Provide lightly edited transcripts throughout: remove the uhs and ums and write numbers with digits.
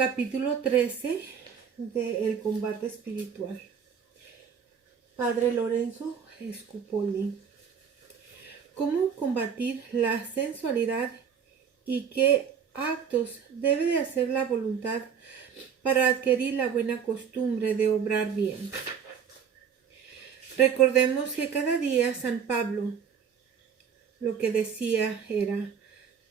Capítulo 13 de El combate espiritual. Padre Lorenzo Scupoli. ¿Cómo combatir la sensualidad y qué actos debe de hacer la voluntad para adquirir la buena costumbre de obrar bien? Recordemos que cada día San Pablo lo que decía era: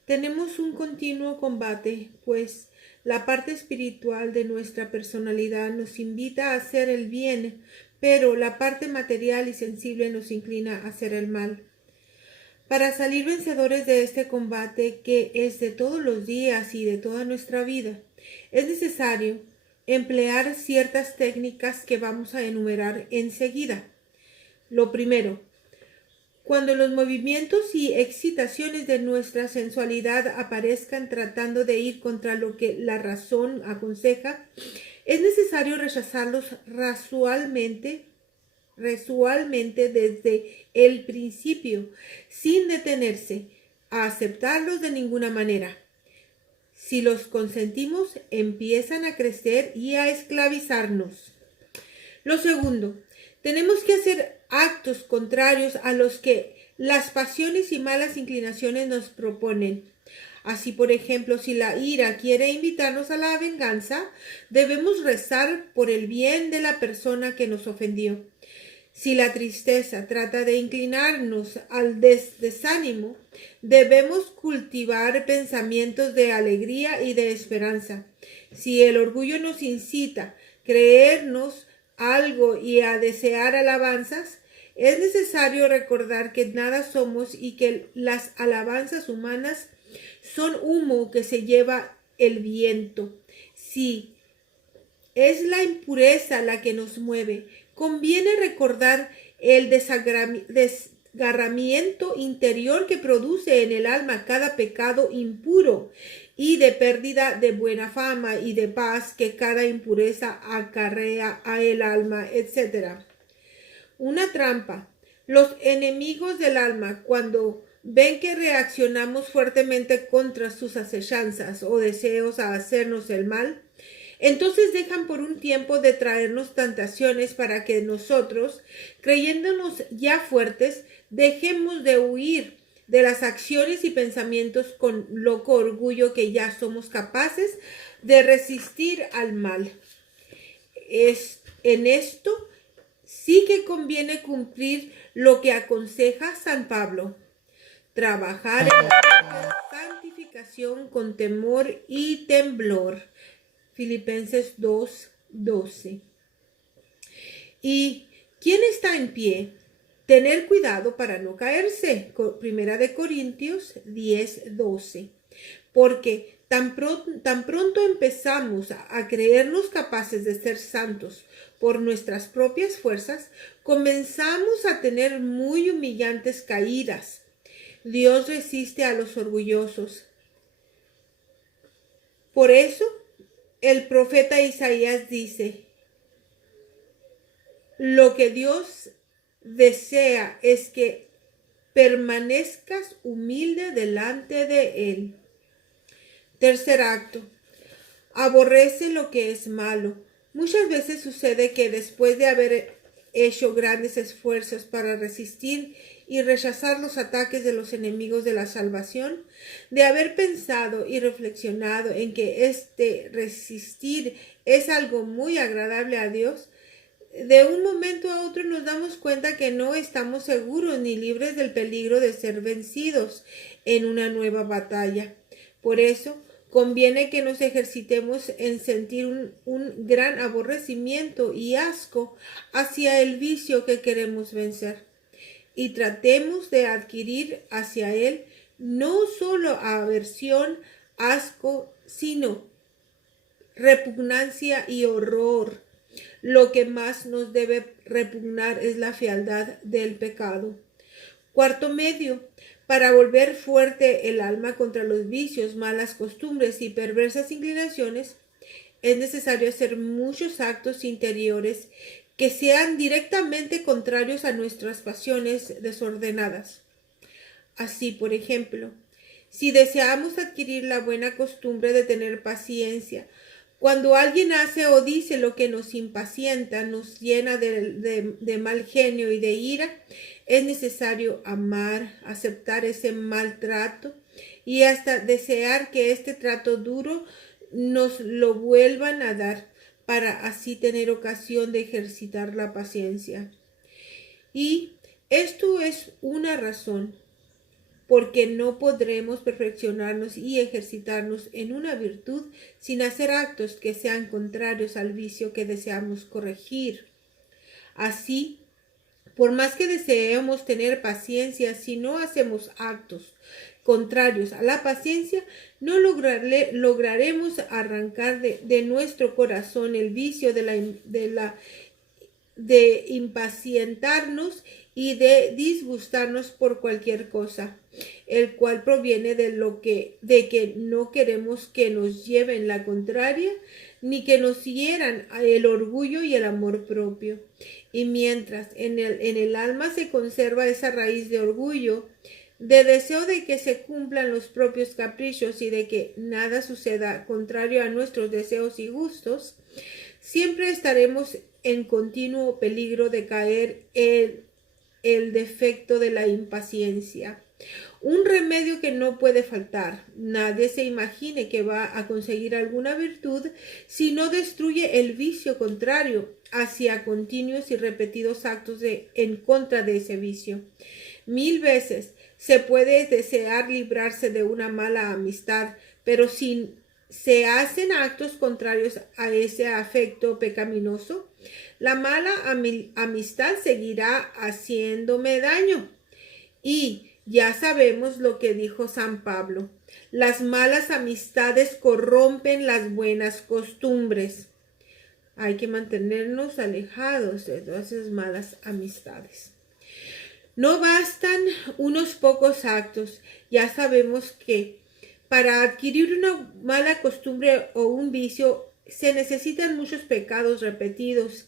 tenemos un continuo combate, pues la parte espiritual de nuestra personalidad nos invita a hacer el bien, pero la parte material y sensible nos inclina a hacer el mal. Para salir vencedores de este combate, que es de todos los días y de toda nuestra vida, es necesario emplear ciertas técnicas que vamos a enumerar enseguida. Lo primero: cuando los movimientos y excitaciones de nuestra sensualidad aparezcan tratando de ir contra lo que la razón aconseja, es necesario rechazarlos rasualmente desde el principio, sin detenerse a aceptarlos de ninguna manera. Si los consentimos, empiezan a crecer y a esclavizarnos. Lo segundo: tenemos que hacer actos contrarios a los que las pasiones y malas inclinaciones nos proponen. Así, por ejemplo, si la ira quiere invitarnos a la venganza, debemos rezar por el bien de la persona que nos ofendió. Si la tristeza trata de inclinarnos al desánimo, debemos cultivar pensamientos de alegría y de esperanza. Si el orgullo nos incita a creernos algo y a desear alabanzas, es necesario recordar que nada somos y que las alabanzas humanas son humo que se lleva el viento. Si es la impureza la que nos mueve, conviene recordar el desgarramiento interior que produce en el alma cada pecado impuro y de pérdida de buena fama y de paz que cada impureza acarrea a el alma, etc. Una trampa. Los enemigos del alma, cuando ven que reaccionamos fuertemente contra sus acechanzas o deseos a hacernos el mal, entonces dejan por un tiempo de traernos tentaciones para que nosotros, creyéndonos ya fuertes, dejemos de huir de las acciones y pensamientos con loco orgullo que ya somos capaces de resistir al mal. En esto sí que conviene cumplir lo que aconseja San Pablo: trabajar en la santificación con temor y temblor. Filipenses 2:12. ¿Y quién está en pie? Tener cuidado para no caerse. Primera de Corintios 10:12. Porque tan pronto empezamos a creernos capaces de ser santos por nuestras propias fuerzas, comenzamos a tener muy humillantes caídas. Dios resiste a los orgullosos. Por eso, el profeta Isaías dice: lo que Dios desea es que permanezcas humilde delante de Él. Tercer acto: aborrece lo que es malo. Muchas veces sucede que después de haber hecho grandes esfuerzos para resistir y rechazar los ataques de los enemigos de la salvación, de haber pensado y reflexionado en que este resistir es algo muy agradable a Dios, de un momento a otro nos damos cuenta que no estamos seguros ni libres del peligro de ser vencidos en una nueva batalla. Por eso, conviene que nos ejercitemos en sentir un gran aborrecimiento y asco hacia el vicio que queremos vencer. Y tratemos de adquirir hacia él no solo aversión, asco, sino repugnancia y horror. Lo que más nos debe repugnar es la fealdad del pecado. Cuarto medio: para volver fuerte el alma contra los vicios, malas costumbres y perversas inclinaciones, es necesario hacer muchos actos interiores que sean directamente contrarios a nuestras pasiones desordenadas. Así, por ejemplo, si deseamos adquirir la buena costumbre de tener paciencia, Cuando alguien hace o dice lo que nos impacienta, nos llena de mal genio y de ira, es necesario amar, aceptar ese maltrato y hasta desear que este trato duro nos lo vuelvan a dar para así tener ocasión de ejercitar la paciencia. Y esto es una razón porque no podremos perfeccionarnos y ejercitarnos en una virtud sin hacer actos que sean contrarios al vicio que deseamos corregir. Así, por más que deseemos tener paciencia, si no hacemos actos contrarios a la paciencia, no lograremos arrancar de nuestro corazón el vicio de impacientarnos y de disgustarnos por cualquier cosa, el cual proviene de que no queremos que nos lleven la contraria, ni que nos hieran el orgullo y el amor propio. Y mientras en el alma se conserva esa raíz de orgullo, de deseo de que se cumplan los propios caprichos y de que nada suceda contrario a nuestros deseos y gustos, siempre estaremos en continuo peligro de caer en el defecto de la impaciencia. Un remedio que no puede faltar. Nadie se imagine que va a conseguir alguna virtud si no destruye el vicio contrario hacia continuos y repetidos actos en contra de ese vicio. 1000 veces se puede desear librarse de una mala amistad, pero si se hacen actos contrarios a ese afecto pecaminoso, la mala amistad seguirá haciéndome daño. Y ya sabemos lo que dijo San Pablo: las malas amistades corrompen las buenas costumbres. Hay que mantenernos alejados de todas esas malas amistades. No bastan unos pocos actos. Ya sabemos que para adquirir una mala costumbre o un vicio se necesitan muchos pecados repetidos,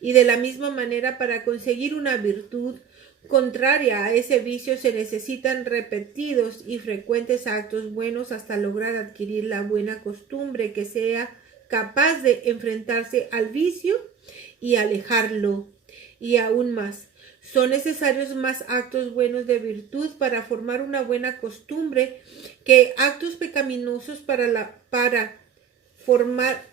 y de la misma manera para conseguir una virtud contraria a ese vicio se necesitan repetidos y frecuentes actos buenos hasta lograr adquirir la buena costumbre que sea capaz de enfrentarse al vicio y alejarlo. Y aún más, son necesarios más actos buenos de virtud para formar una buena costumbre que actos pecaminosos para formar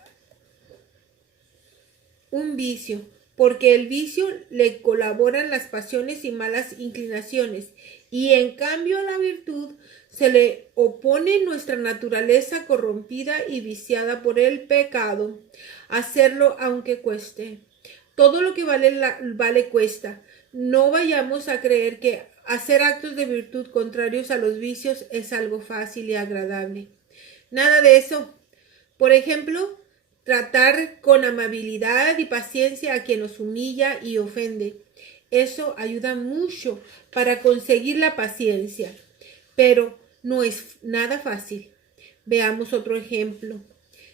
un vicio, porque el vicio le colaboran las pasiones y malas inclinaciones, y en cambio a la virtud se le opone nuestra naturaleza corrompida y viciada por el pecado. Hacerlo aunque cueste. Todo lo que vale cuesta. No vayamos a creer que hacer actos de virtud contrarios a los vicios es algo fácil y agradable. Nada de eso. Por ejemplo, tratar con amabilidad y paciencia a quien nos humilla y ofende. Eso ayuda mucho para conseguir la paciencia, pero no es nada fácil. Veamos otro ejemplo.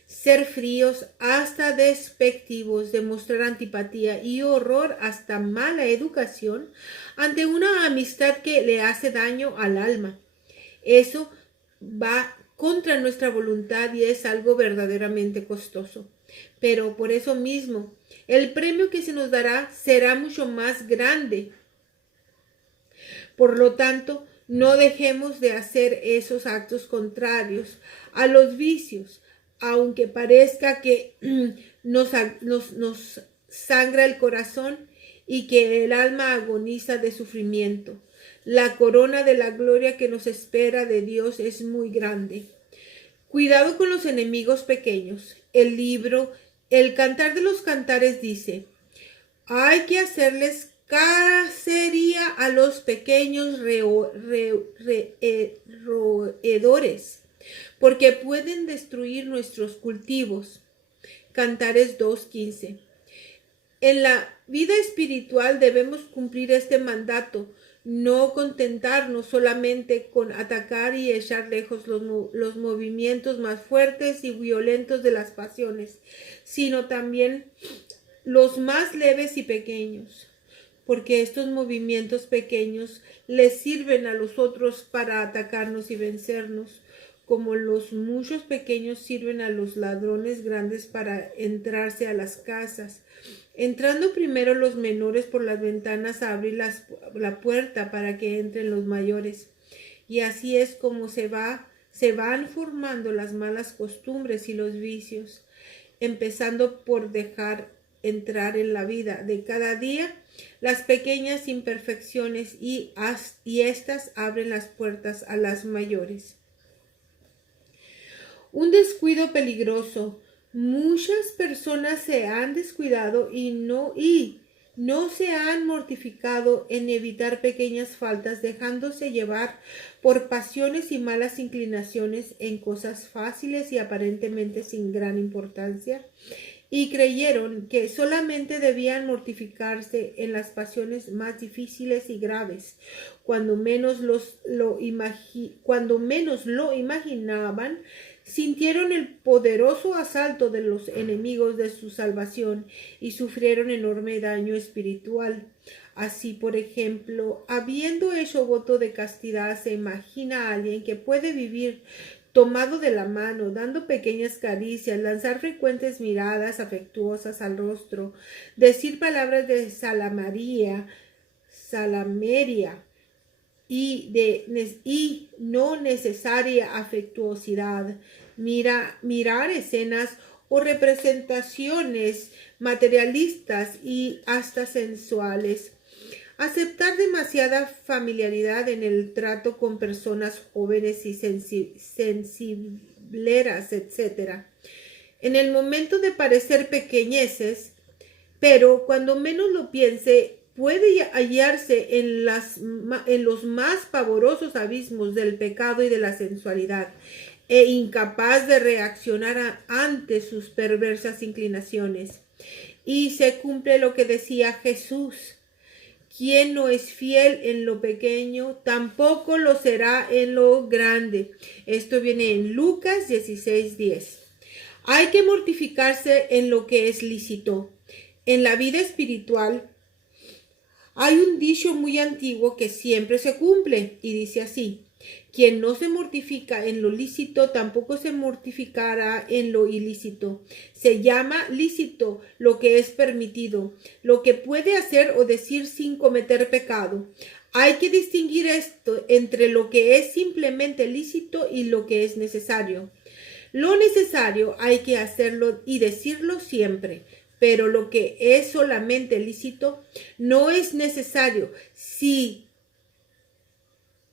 Ser fríos hasta despectivos, demostrar antipatía y horror hasta mala educación ante una amistad que le hace daño al alma. Eso va contra nuestra voluntad y es algo verdaderamente costoso. Pero por eso mismo, el premio que se nos dará será mucho más grande. Por lo tanto, no dejemos de hacer esos actos contrarios a los vicios, aunque parezca que nos sangra el corazón y que el alma agoniza de sufrimiento. La corona de la gloria que nos espera de Dios es muy grande. Cuidado con los enemigos pequeños. El libro El Cantar de los Cantares dice: hay que hacerles cacería a los pequeños roedores, porque pueden destruir nuestros cultivos. Cantares 2:15. En la vida espiritual debemos cumplir este mandato, no contentarnos solamente con atacar y echar lejos los movimientos más fuertes y violentos de las pasiones, sino también los más leves y pequeños, porque estos movimientos pequeños les sirven a los otros para atacarnos y vencernos, como los muchos pequeños sirven a los ladrones grandes para entrarse a las casas. Entrando primero los menores por las ventanas a abrir la puerta para que entren los mayores. Y así es como se van formando las malas costumbres y los vicios, empezando por dejar entrar en la vida de cada día las pequeñas imperfecciones y éstas abren las puertas a las mayores. Un descuido peligroso. Muchas personas se han descuidado y no se han mortificado en evitar pequeñas faltas, dejándose llevar por pasiones y malas inclinaciones en cosas fáciles y aparentemente sin gran importancia, y creyeron que solamente debían mortificarse en las pasiones más difíciles y graves. Cuando menos lo imaginaban, sintieron el poderoso asalto de los enemigos de su salvación y sufrieron enorme daño espiritual. Así, por ejemplo, habiendo hecho voto de castidad, se imagina a alguien que puede vivir tomado de la mano, dando pequeñas caricias, lanzar frecuentes miradas afectuosas al rostro, decir palabras de salamería y no necesaria afectuosidad, mirar escenas o representaciones materialistas y hasta sensuales, aceptar demasiada familiaridad en el trato con personas jóvenes y sensibleras, etc. En el momento de parecer pequeñeces, pero cuando menos lo piense, puede hallarse en los más pavorosos abismos del pecado y de la sensualidad, e incapaz de reaccionar ante sus perversas inclinaciones. Y se cumple lo que decía Jesús: quien no es fiel en lo pequeño, tampoco lo será en lo grande. Esto viene en Lucas 16:10. Hay que mortificarse en lo que es lícito. En la vida espiritual hay un dicho muy antiguo que siempre se cumple y dice así: quien no se mortifica en lo lícito, tampoco se mortificará en lo ilícito. Se llama lícito lo que es permitido, lo que puede hacer o decir sin cometer pecado. Hay que distinguir esto entre lo que es simplemente lícito y lo que es necesario. Lo necesario hay que hacerlo y decirlo siempre, pero lo que es solamente lícito no es necesario si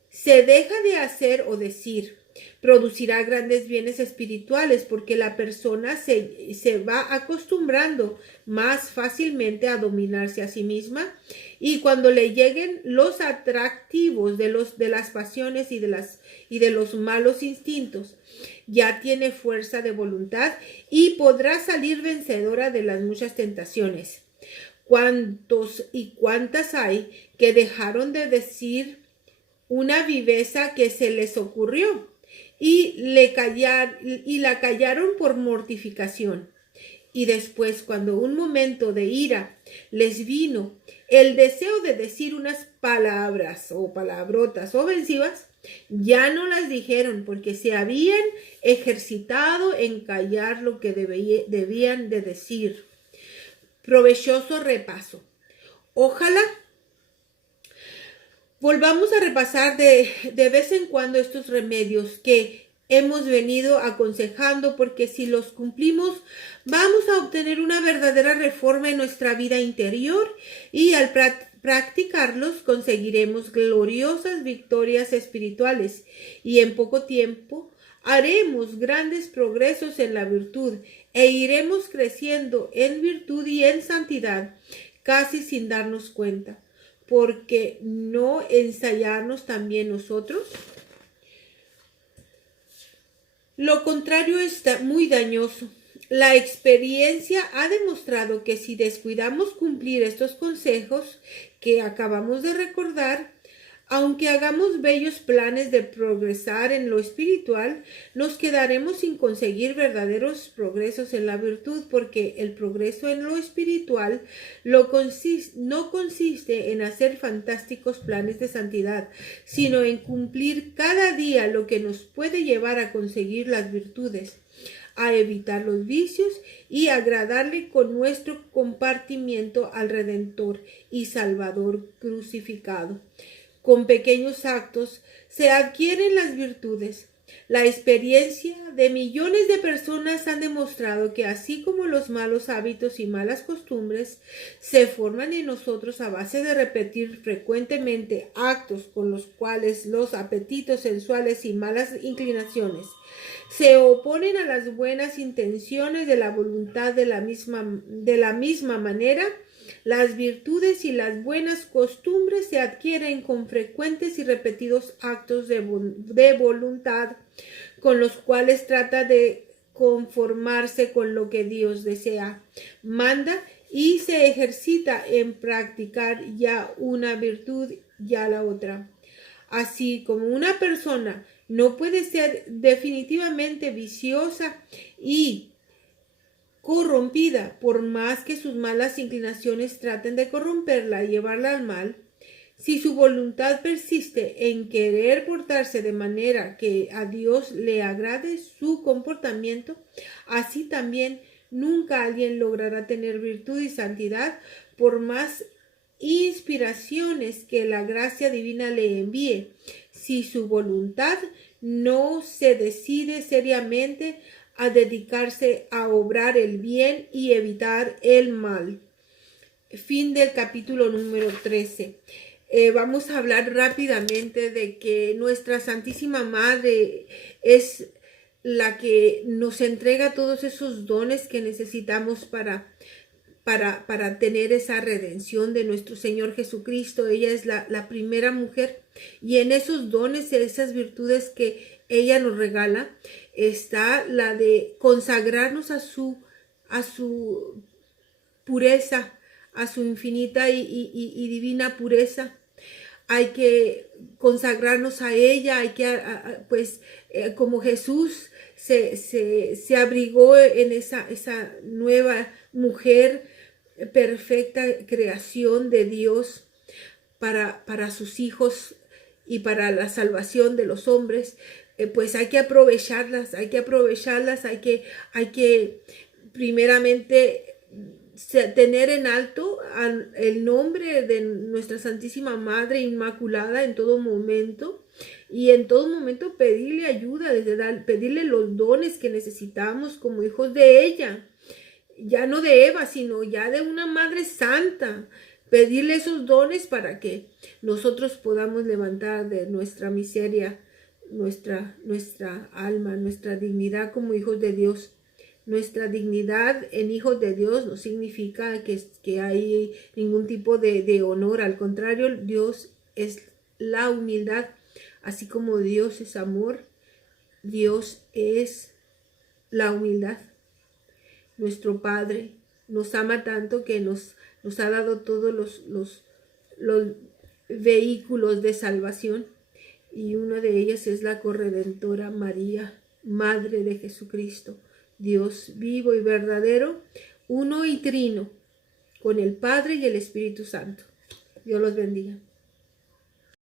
se deja de hacer o decir. Producirá grandes bienes espirituales porque la persona se va acostumbrando más fácilmente a dominarse a sí misma, y cuando le lleguen los atractivos de las pasiones y de los malos instintos, ya tiene fuerza de voluntad y podrá salir vencedora de las muchas tentaciones. ¿Cuántos y cuántas hay que dejaron de decir una viveza que se les ocurrió y la callaron por mortificación? Y después, cuando un momento de ira les vino el deseo de decir unas palabras o palabrotas ofensivas, ya no las dijeron porque se habían ejercitado en callar lo que debían de decir. Provechoso repaso. Ojalá volvamos a repasar de vez en cuando estos remedios que hemos venido aconsejando, porque si los cumplimos vamos a obtener una verdadera reforma en nuestra vida interior, y al practicarlos conseguiremos gloriosas victorias espirituales y en poco tiempo haremos grandes progresos en la virtud e iremos creciendo en virtud y en santidad casi sin darnos cuenta. ¿Por qué no ensayarnos también nosotros? Lo contrario está muy dañoso. La experiencia ha demostrado que si descuidamos cumplir estos consejos que acabamos de recordar, Aunque hagamos bellos planes de progresar en lo espiritual, nos quedaremos sin conseguir verdaderos progresos en la virtud, porque el progreso en lo espiritual no consiste en hacer fantásticos planes de santidad, sino en cumplir cada día lo que nos puede llevar a conseguir las virtudes, a evitar los vicios y agradarle con nuestro compartimiento al Redentor y Salvador crucificado. Con pequeños actos se adquieren las virtudes. La experiencia de millones de personas han demostrado que así como los malos hábitos y malas costumbres se forman en nosotros a base de repetir frecuentemente actos con los cuales los apetitos sensuales y malas inclinaciones se oponen a las buenas intenciones de la voluntad de la misma manera, las virtudes y las buenas costumbres se adquieren con frecuentes y repetidos actos de voluntad, con los cuales trata de conformarse con lo que Dios desea, manda y se ejercita en practicar ya una virtud, ya la otra. Así como una persona no puede ser definitivamente viciosa y corrompida, por más que sus malas inclinaciones traten de corromperla y llevarla al mal, si su voluntad persiste en querer portarse de manera que a Dios le agrade su comportamiento, así también nunca alguien logrará tener virtud y santidad por más inspiraciones que la gracia divina le envíe, si su voluntad no se decide seriamente a dedicarse a obrar el bien y evitar el mal. Fin del capítulo número 13. Vamos a hablar rápidamente de que nuestra Santísima Madre es la que nos entrega todos esos dones que necesitamos para tener esa redención de nuestro Señor Jesucristo. Ella es la primera mujer, y en esos dones, esas virtudes que ella nos regala, está la de consagrarnos a su pureza, a su infinita y divina pureza. Hay que consagrarnos a ella, hay que, como Jesús se abrigó en esa nueva mujer, perfecta creación de Dios para sus hijos y para la salvación de los hombres, pues hay que aprovecharlas, hay que primeramente tener en alto el nombre de nuestra Santísima Madre Inmaculada en todo momento, y en todo momento pedirle ayuda, pedirle los dones que necesitamos como hijos de ella, ya no de Eva, sino ya de una Madre Santa. Pedirle esos dones para que nosotros podamos levantar de nuestra miseria nuestra alma, nuestra dignidad como hijos de Dios. Nuestra dignidad en hijos de Dios no significa que hay ningún tipo de honor. Al contrario, Dios es la humildad. Así como Dios es amor, Dios es la humildad. Nuestro Padre nos ama tanto que nos ha dado todos los vehículos de salvación, y una de ellas es la corredentora María, Madre de Jesucristo, Dios vivo y verdadero, uno y trino, con el Padre y el Espíritu Santo. Dios los bendiga.